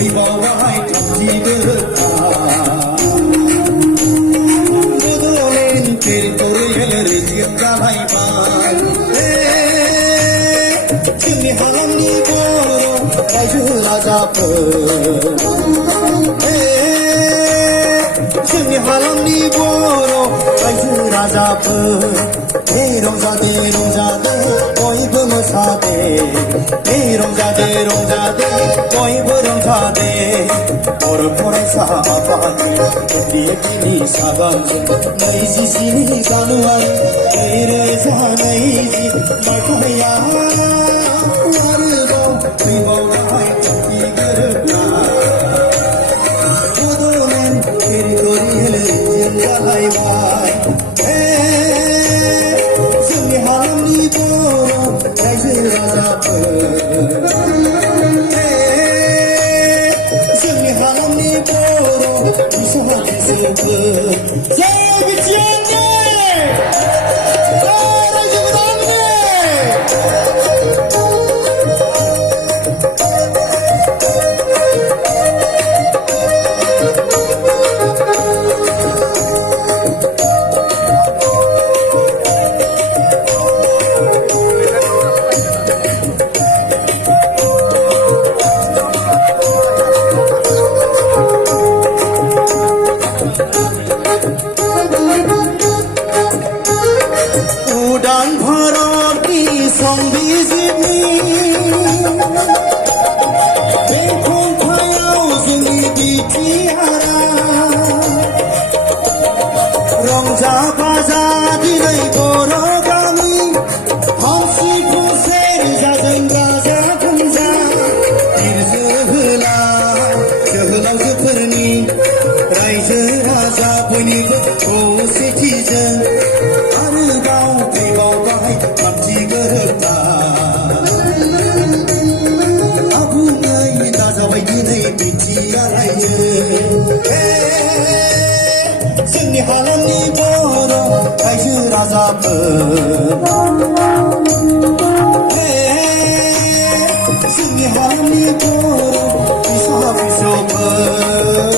फैबावबाय थामथि गोरोबथा Bodoland territorial region जालायबाय जोंनि हालामनि बर' रायजो राजाफोर जोंनि हालामनि बर' रायजो राजाफोर रंजादे रंजादे बयबो मोसादे रंजादे रंजादे बयबो रंजादे बर' फरायसा आफादनि उन्दै सागानजों 27 जानुवारि 2020 मायथाइयाव आरोबाव फैबावबाय थामथि गोरोबथा बड'लेण्ड टेरिटरियेल रिजियन जालायबाय जोंनि हालामनि बर' रायजो राजाफोर जोंनि हालामनि बर' फिसा फिसौफोर जय बिटिआरनि रायजो गोदाननि उदान भारतनि संबिजिरनि बे खन्थाइयाव जोंनि बिटिआरआ रंजा बाजा दिनै बर' गामि खाम सिफुं सेरजाजों गाजा गोमजा बिर जोहोलावजोफोरनि रायजो राजा बयनिबो खौसेथिजों आरोबाव फैबावबाय थामथि गोरोबथा आबुङै दाजाबाय दिनै बिटिआर रायजो जोंनि हालामनि बर' रायजो राजाफोर जोंनि हालामनि बर' फिसा फिसौफोर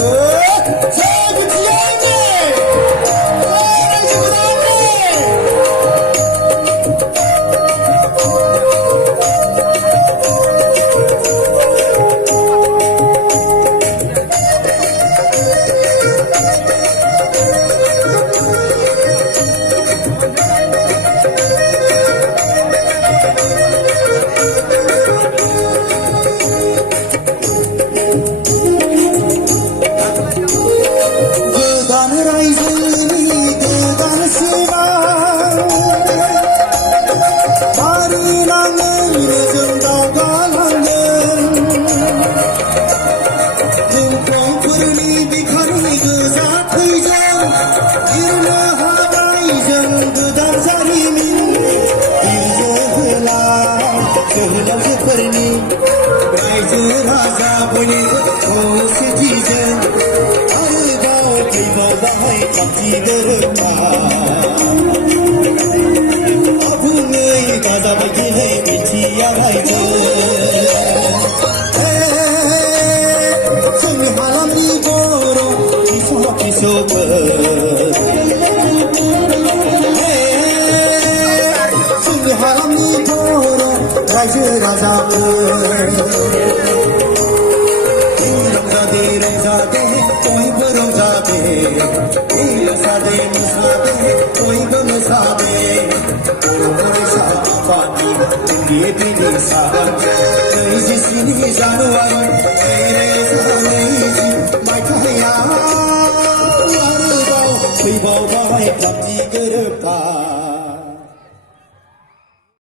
जोहोलावजोफोरनि रायजो राजा बयनिबो खौसेथिजों आरोबाव फैबावबाय थामथि गोरोबथा आबुङै दाजाबाय दिनै बिटिआर रायजो जोंनि हालामनि बर' फिसा फिसौफोर जोंनि हालामनि बर' रायजो राजाफोर रंजादे रंजादे बयबो रंजादे मोसादे मोसादे बयबो मोसादे बर' फरायसा आफादनि उन्दै सागानजों 27 जानुवारि 2020 मायथाइयाव आरोबाव फैबावबाय थामथि गोरोबथा